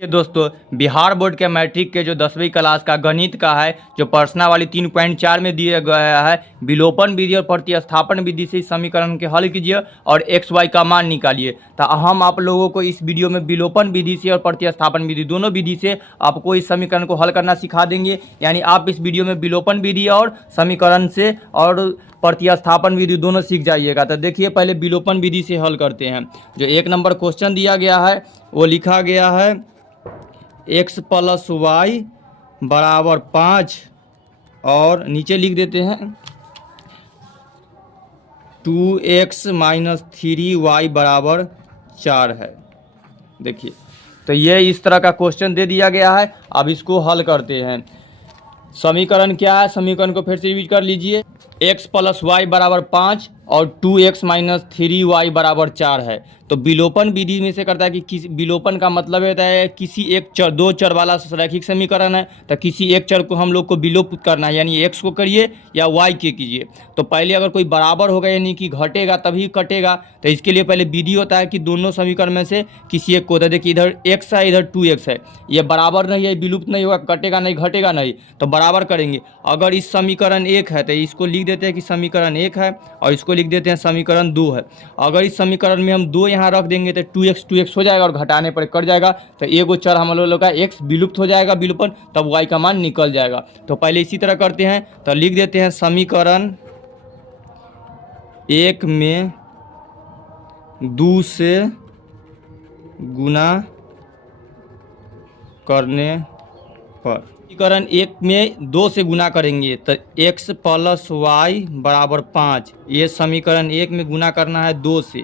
ये दोस्तों बिहार बोर्ड के मैट्रिक के जो 10वीं क्लास का गणित का है जो प्रश्नावली 3.4 में दिया गया है विलोपन विधि और प्रतिस्थापन विधि से इस समीकरण के हल कीजिए और एक्स वाई का मान निकालिए। तो हम आप लोगों को इस वीडियो में विलोपन विधि से और प्रतिस्थापन विधि दोनों विधि से आपको इस समीकरण को हल करना सिखा देंगे। यानी आप इस वीडियो में विलोपन विधि और समीकरण से और प्रतिस्थापन विधि दोनों सीख जाइएगा। तो देखिए पहले विलोपन विधि से हल करते हैं। जो 1 नंबर क्वेश्चन दिया गया है वो लिखा गया है x प्लस वाई बराबर 5 और नीचे लिख देते हैं 2x माइनस 3y बराबर 4 है। देखिए तो ये इस तरह का क्वेश्चन दे दिया गया है। अब इसको हल करते हैं। समीकरण क्या है, समीकरण को फिर से रिवीज कर लीजिए। x प्लस वाई बराबर 5 और 2x माइनस 3y बराबर 4 है। तो विलोपन विधि में से करता है कि विलोपन का मतलब होता है किसी एक चर, दो चर वाला रैखिक समीकरण है तो किसी एक चर को हम लोग को विलोप करना है, यानी x को करिए या y के कीजिए। तो पहले अगर कोई बराबर होगा यानी कि घटेगा तभी कटेगा, तो इसके लिए पहले विधि होता है कि दोनों समीकरण में से किसी एक को होता है। देखिए इधर x है इधर 2x है, ये बराबर नहीं है, विलुप्त नहीं होगा, कटेगा नहीं घटेगा नहीं, तो बराबर करेंगे। अगर इस समीकरण 1 है तो इसको लिख देते हैं कि समीकरण 1 है और इसको लिख देते हैं समीकरण 2 है। अगर इस समीकरण में हम 2 यहाँ रख देंगे तो 2x हो जाएगा और घटाने पर कट जाएगा, तो एगो चर हम लोग का x विलुप्त हो जाएगा विलोपन, तब y का मान निकल जाएगा। तो पहले इसी तरह करते हैं, तो लिख देते हैं समीकरण 1 में 2 से गुना करने पर, समीकरण 1 में 2 से गुना करेंगे तो x प्लस वाई बराबर 5, ये समीकरण 1 में गुना करना है 2 से,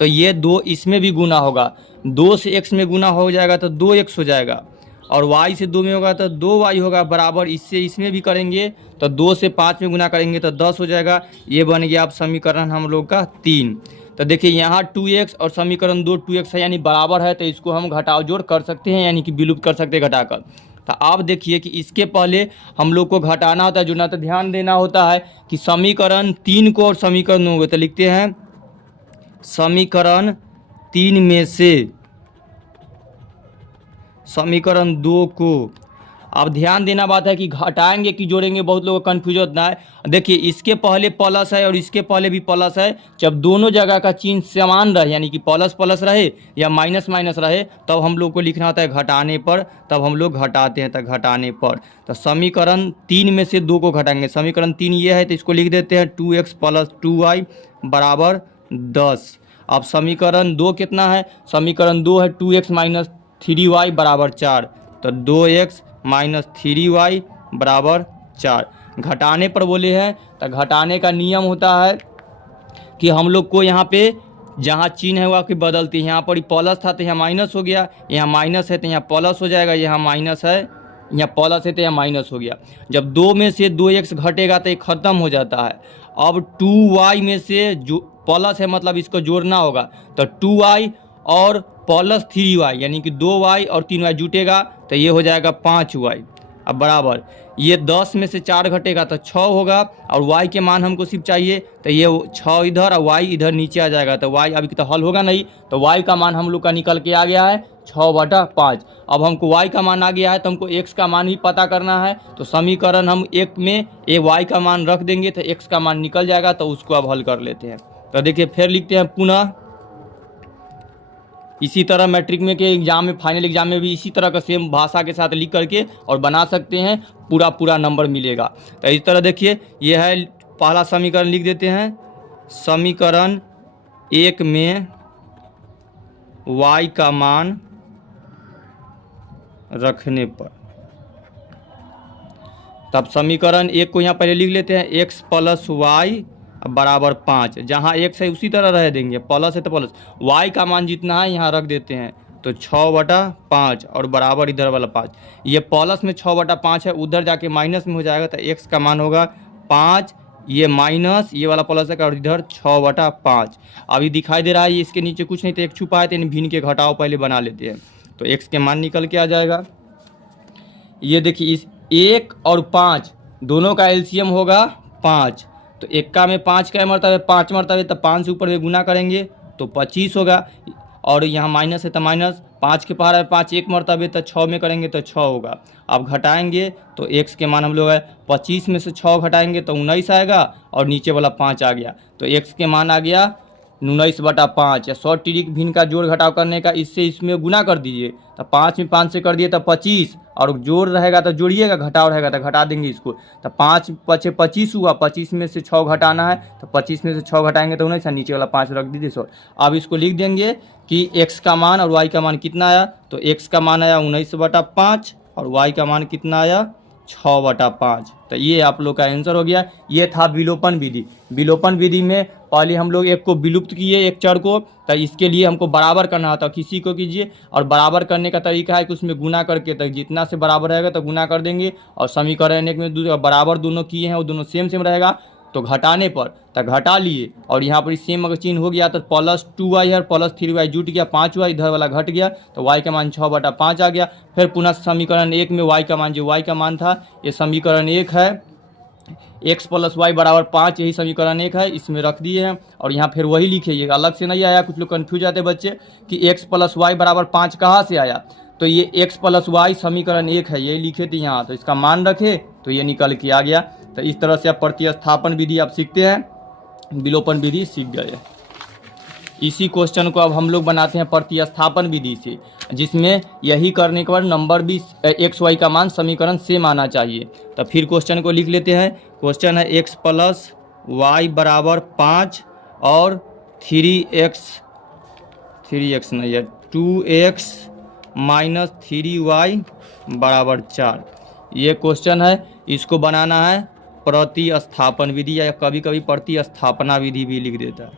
तो ये 2 इसमें भी गुना होगा, 2 से x में गुना हो जाएगा तो 2x हो जाएगा और y से 2 में होगा तो 2y होगा बराबर, इससे इसमें भी करेंगे तो 2 से 5 में गुना करेंगे तो 10 हो जाएगा। ये बन गया अब समीकरण हम लोग का 3। तो देखिए यहाँ 2x और समीकरण 2 2x है यानी बराबर है, तो इसको हम घटाव जोड़ कर सकते हैं यानी कि विलुप्त कर सकते हैं घटाकर। तो आप देखिए कि इसके पहले हम लोग को घटाना होता है, जुड़ना, तो ध्यान देना होता है कि समीकरण 3 को और समीकरण 9 को, तो लिखते हैं समीकरण 3 में से समीकरण 2 को। अब ध्यान देना बात है कि घटाएंगे कि जोड़ेंगे, बहुत लोगों को कन्फ्यूज होता है। देखिए इसके पहले प्लस है और इसके पहले भी प्लस है, जब दोनों जगह का चिन्ह समान रहे यानी कि प्लस प्लस रहे या माइनस माइनस रहे तब हम लोग को लिखना होता है घटाने पर, तब हम लोग घटाते हैं तो घटाने पर। तो समीकरण 3 में से 2 को घटाएंगे, समीकरण 3 ये है तो इसको लिख देते हैं 2x प्लस 2y बराबर 10। अब समीकरण 2 कितना है, समीकरण 2 है 2x माइनस 3y बराबर 4, तो 2x माइनस 3y बराबर 4। घटाने पर बोले हैं तो घटाने का नियम होता है कि हम लोग को यहाँ पे जहाँ चिन्ह है वो आपकी बदलती है। यहाँ पर प्लस था तो यहाँ माइनस हो गया, यहाँ माइनस है तो यहाँ प्लस हो जाएगा, यहाँ माइनस है यहाँ प्लस है तो यहाँ माइनस हो गया। जब 2 में से 2x घटेगा तो ये ख़त्म हो जाता है। अब 2y में से जो प्लस है मतलब इसको जोड़ना होगा, तो 2y और प्लस 3y यानी कि 2y और 3y जुटेगा तो ये हो जाएगा 5y। अब बराबर ये 10 में से 4 घटेगा तो 6 होगा और y के मान हमको सिर्फ चाहिए, तो ये 6 इधर और y इधर नीचे आ जाएगा, तो y अभी तो हल होगा नहीं, तो y का मान हम लोग का निकल के आ गया है 6/5। अब हमको y का मान आ गया है तो हमको x का मान भी पता करना है, तो समीकरण हम 1 में y का मान रख देंगे तो x का मान निकल जाएगा, तो उसको अब हल कर लेते हैं। तो देखिए फिर लिखते हैं पुनः, इसी तरह मैट्रिक में के एग्जाम में, फाइनल एग्जाम में भी इसी तरह का सेम भाषा के साथ लिख करके और बना सकते हैं, पूरा नंबर मिलेगा। तो इस तरह देखिए ये है पहला समीकरण, लिख देते हैं समीकरण 1 में y का मान रखने पर, तब समीकरण 1 को यहाँ पहले लिख लेते हैं x प्लस वाई बराबर 5, जहाँ x है उसी तरह रह देंगे, प्लस है तो प्लस, y का मान जितना है यहाँ रख देते हैं तो 6/5 और बराबर इधर वाला 5। ये प्लस में 6/5 है, उधर जाके माइनस में हो जाएगा तो x का मान होगा 5, ये माइनस ये वाला प्लस है और इधर 6/5। अभी दिखाई दे रहा है इसके नीचे कुछ नहीं तो एक छुपा है, तो इन भिन्न के घटाव पहले बना लेते हैं तो x के मान निकल के आ जाएगा। ये देखिए इस 1 और 5 दोनों का एलसीएम होगा 5, तो 1 का में 5 का मरतबे 5 मरतबे, तो 5 से ऊपर में गुना करेंगे तो 25 होगा और यहाँ माइनस है तो माइनस, 5 के पावर है 5 एक मरतबे, तो 6 में करेंगे तो 6 होगा। अब घटाएंगे तो x के मान हम लोग है 25 में से 6 घटाएंगे तो 19 आएगा, और नीचे वाला 5 आ गया, तो x के मान आ गया 19/5। या शॉर्ट ट्रिक भिन्न का जोड़ घटाव करने का, इससे इसमें गुना कर दीजिए, तो 5 में 5 से कर दिए तो 25, और जोड़ रहेगा तो जोड़िएगा, घटाव रहेगा तो घटा देंगे इसको, तो 5 पचे 25 हुआ, 25 में से 6 घटाना है, तो 25 में से 6 घटाएंगे तो 19, नीचे वाला 5 रख दीजिए 100। अब इसको लिख देंगे कि x का मान और y का मान कितना आया, तो x का मान आया 19/5 और y का मान कितना आया 6/5। तो ये आप लोग का आंसर हो गया। ये था विलोपन विधि। विलोपन विधि में पहले हम लोग एक को विलुप्त किए, एक चर को, तो इसके लिए हमको बराबर करना होता है, किसी को कीजिए, और बराबर करने का तरीका है कि उसमें गुना करके, तक जितना से बराबर रहेगा तो गुना कर देंगे, और समीकरण एक में दूसरे बराबर दोनों किए हैं वो दोनों सेम सेम रहेगा, तो घटाने पर तो घटा लिए, और यहाँ पर सेम अगर चिन्ह हो गया तो +2y है, +3y जुट गया, 5y इधर वाला घट गया, तो y का मान 6/5 आ गया। फिर पुनः समीकरण 1 में y का मान, जो y का मान था, ये समीकरण 1 है, x + y = 5, यही समीकरण 1 है, इसमें रख दिए हैं। और यहाँ फिर वही लिखे, ये अलग से नहीं आया, कुछ लोग कन्फ्यूज आते बच्चे कि x + y = 5 कहाँ से आया, तो ये x + y समीकरण 1 है, ये लिखे थे यहाँ, तो इसका मान रखे तो ये निकल के आ गया। तो इस तरह से आप प्रतिस्थापन विधि आप सीखते हैं, विलोपन विधि सीख गए। इसी क्वेश्चन को अब हम लोग बनाते हैं प्रतिस्थापन विधि से, जिसमें यही करने के बाद नंबर भी x y का मान समीकरण सेम आना चाहिए। तो फिर क्वेश्चन को लिख लेते हैं। क्वेश्चन है x + y = 5 और 3x नहीं है 2x - 3y = 4। ये क्वेश्चन है, इसको बनाना है प्रतिस्थापन विधि, या कभी कभी प्रतिस्थापना विधि भी लिख देता है।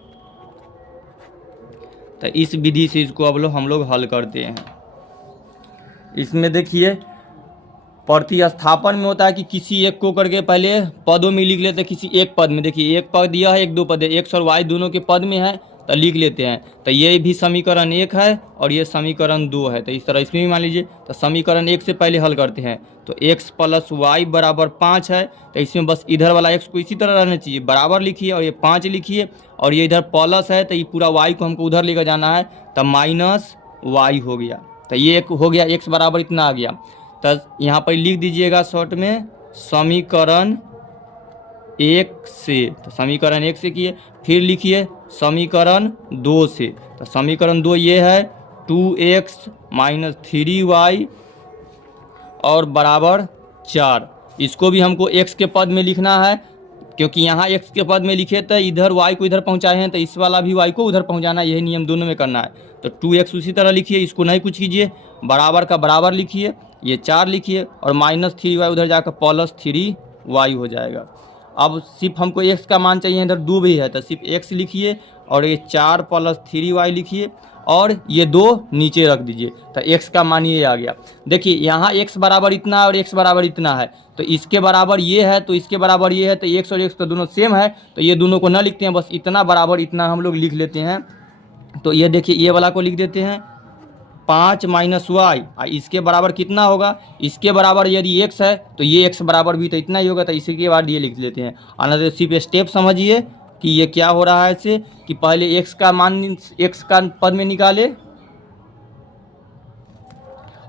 तो इस विधि से इसको अब हम लोग हल करते हैं। इसमें देखिए प्रतिस्थापन में होता है कि किसी एक को करके पहले पदों में लिख लेते हैं, किसी एक पद में, देखिए एक पद यह है, एक दो पद है, x और y दोनों के पद में है, तो लिख लेते हैं। तो ये भी समीकरण 1 है और ये समीकरण 2 है, तो इस तरह इसमें भी मान लीजिए। तो समीकरण 1 से पहले हल करते हैं, तो x + y = 5 है, तो इसमें बस इधर वाला x को इसी तरह रहना चाहिए, बराबर लिखिए, और ये 5 लिखिए, और ये इधर प्लस है, तो ये पूरा y को हमको उधर लेकर जाना है, तो -y हो गया। तो ये एक हो गया, x बराबर इतना आ गया। तो यहाँ पर लिख दीजिएगा शॉर्ट में समीकरण 1 से, तो समीकरण 1 से किए, फिर लिखिए समीकरण 2 से, तो समीकरण 2 ये है 2x - 3y और बराबर 4। इसको भी हमको x के पद में लिखना है, क्योंकि यहाँ x के पद में लिखे तो इधर y को इधर पहुँचाए हैं, तो इस वाला भी y को उधर पहुँचाना, यही नियम दोनों में करना है। तो 2x उसी तरह लिखिए, इसको नहीं कुछ कीजिए, बराबर का बराबर लिखिए, ये 4 लिखिए, और -3y उधर जाकर +3y हो जाएगा। अब सिर्फ हमको x का मान चाहिए, इधर 2 भी है, तो सिर्फ x लिखिए, और ये 4 + 3y लिखिए, और ये 2 नीचे रख दीजिए, तो x का मान ये आ गया। देखिए यहाँ x बराबर इतना है और x बराबर इतना है, तो इसके बराबर ये है, तो इसके बराबर ये है, तो x और x तो दोनों सेम है, तो ये दोनों को ना लिखते हैं, बस इतना बराबर इतना हम लोग लिख लेते हैं। तो ये देखिए ये वाला को लिख देते हैं 5 - y, इसके बराबर कितना होगा, इसके बराबर यदि x है तो ये x बराबर भी तो इतना ही होगा, तो इसी के बाद ये लिख लेते हैं। अनदर सिर्फ स्टेप समझिए कि ये क्या हो रहा है, इससे कि पहले x का मान x का पद में निकाले,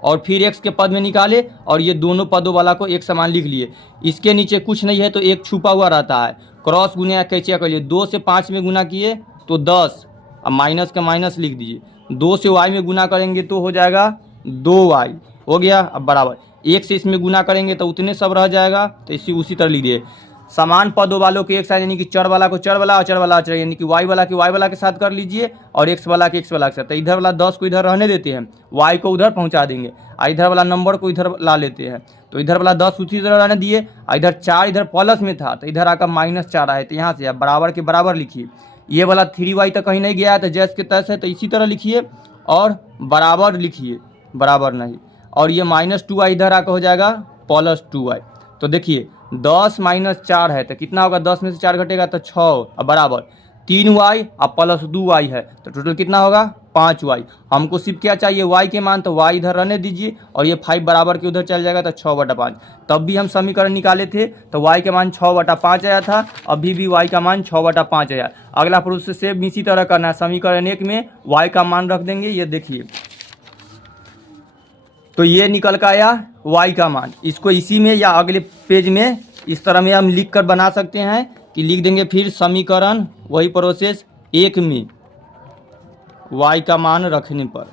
और फिर x के पद में निकाले, और ये दोनों पदों वाला को एक समान लिख लिए। इसके नीचे कुछ नहीं है तो एक छुपा हुआ रहता है, क्रॉस गुना कैसे कर लिए, 2 से 5 में गुना किए तो 10, अब माइनस का माइनस लिख दीजिए, 2 से y में गुना करेंगे तो हो जाएगा 2y हो गया। अब बराबर 1 से इसमें गुना करेंगे तो उतने सब रह जाएगा, तो इसी उसी तरह लिख दिए। समान पदों वालों के एक साथ, यानी कि चर वाला को चर वाला, अचर वाला अचर, यानी कि y वाला के साथ कर लीजिए, और x वाला के x वाला के साथ। तो इधर वाला 10 को इधर रहने देते हैं, y को उधर पहुंचा देंगे, इधर वाला नंबर को इधर ला लेते हैं, तो इधर वाला 10 उसी तरह रहने दिए, इधर 4 इधर प्लस में था, तो इधर आकर -4 आए, तो यहाँ से आप बराबर के बराबर लिखिए। ये वाला 3y तक कहीं नहीं गया है, तो जैस के तैस है, तो इसी तरह लिखिए, और बराबर लिखिए, बराबर नहीं, और ये -2y इधर आकर हो जाएगा +2y। तो देखिए 10 - 4 है, तो कितना होगा, 10 में से 4 घटेगा तो 6, अब बराबर 3y और +2y है, तो टोटल कितना होगा 5y। हमको सिर्फ क्या चाहिए, y के मान, तो y इधर रहने दीजिए, और ये 5 बराबर के उधर चल जाएगा, तो 6/5। तब भी हम समीकरण निकाले थे तो y के मान 6/5 आया था, अभी भी y का मान 6/5 आया। अगला प्रोसेस से इसी तरह करना है, समीकरण 1 में y का मान रख देंगे, ये देखिए तो ये निकल का आया y का मान। इसको इसी में या अगले पेज में इस तरह में हम लिख कर बना सकते हैं कि लिख देंगे फिर समीकरण वही प्रोसेस 1 में y का मान रखने पर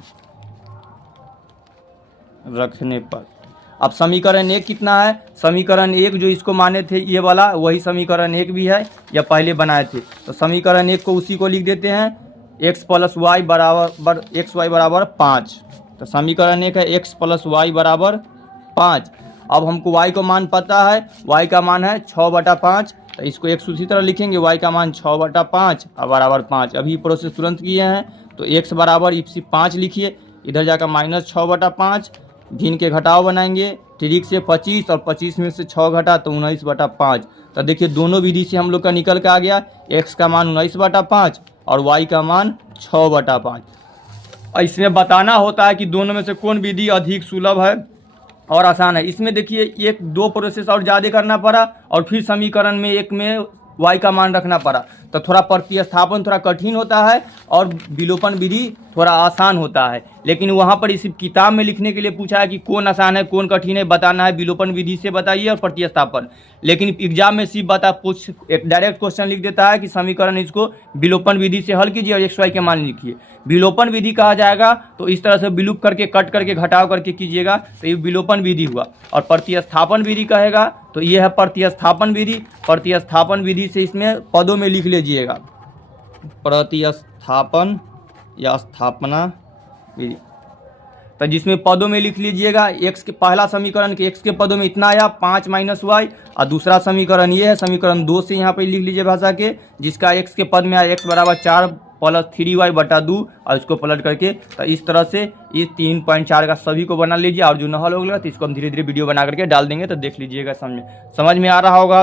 अब समीकरण 1 कितना है, समीकरण 1 जो इसको माने थे ये वाला वही समीकरण 1 भी है या पहले बनाए थे। तो समीकरण 1 को उसी को लिख देते हैं x + y बराबर xy बराबर 5। तो समीकरण 1 है x + y बराबर 5। अब हमको y का मान पता है, y का मान है 6/5। तो इसको x उसी तरह लिखेंगे y का मान 6/5 और बराबर 5। अभी प्रोसेस तुरंत किए हैं तो x बराबर 5 लिखिए, इधर जाकर -6/5, भिन्न के घटाव बनाएंगे ठीक से 25 और 25 में से 6 घटा तो 19/5। तो देखिए दोनों विधि से हम लोग का निकल के आ गया x का मान 19/5 और y का मान 6/5। इसमें बताना होता है कि दोनों में से कौन विधि अधिक सुलभ है और आसान है। इसमें देखिए 1-2 प्रोसेस और ज़्यादा करना पड़ा और फिर समीकरण में 1 में y का मान रखना पड़ा, तो थोड़ा प्रतिस्थापन थोड़ा कठिन होता है और विलोपन विधि थोड़ा आसान होता है। लेकिन वहाँ पर इस किताब में लिखने के लिए पूछा है कि कौन आसान है कौन कठिन है, बताना है विलोपन विधि से बताइए और प्रतिस्थापन। लेकिन एग्जाम में सिर्फ एक डायरेक्ट क्वेश्चन लिख देता है कि समीकरण इसको विलोपन विधि से हल कीजिए और एक्स वाई के मान लिखिए। विलोपन विधि कहा जाएगा तो इस तरह से विलुप्त करके कट करके घटाव करके कीजिएगा तो ये विलोपन विधि हुआ। और प्रतिस्थापन विधि कहेगा तो ये है प्रतिस्थापन विधि। प्रतिस्थापन विधि से इसमें पदों में लिख लीजिएगा प्रतिस्थापन या स्थापना विधि। तो जिसमें पदों में लिख लीजिएगा x के पहला समीकरण के x के पदों में इतना आया 5 - y और दूसरा समीकरण ये है समीकरण 2 से यहाँ पे लिख लीजिए भाषा के, जिसका x के पद में आया x बराबर 4 + 3y/2 और इसको पलट करके। तो इस तरह से इस 3.4 का सभी को बना लीजिए और जो न हल होगा तो इसको हम धीरे धीरे वीडियो बना करके डाल देंगे तो देख लीजिएगा, समझ में आ रहा होगा।